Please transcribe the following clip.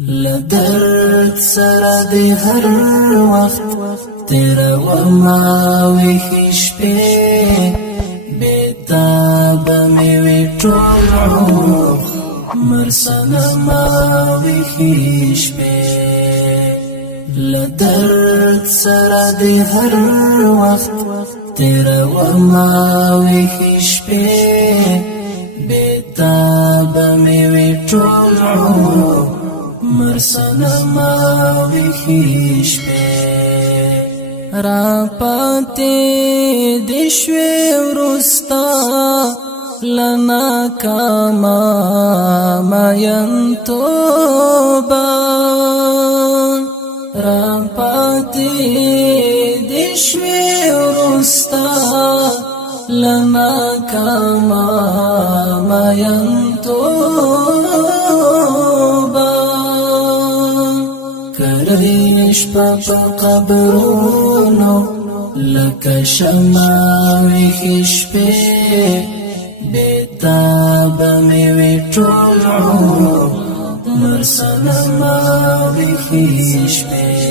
لدرد سره دی هر وخت تیرا وما ویخی شپی بیتاب میوی طول عمر مرسنا ما ویخی شپی لدرد سره دی هر وقت تیرا وما ویخی شپی بیتاب میوی طول عمر مرسنا ما ویخیش پی را پاتی دشوی ورستا لنا کاما ماین توبا را پاتی دشوی ورستا لنا کاما ماین توبا کریش پا قبرونو لکه شماوی خشپی بیتاب میوی طول عمر مرسنا ماوی خشپی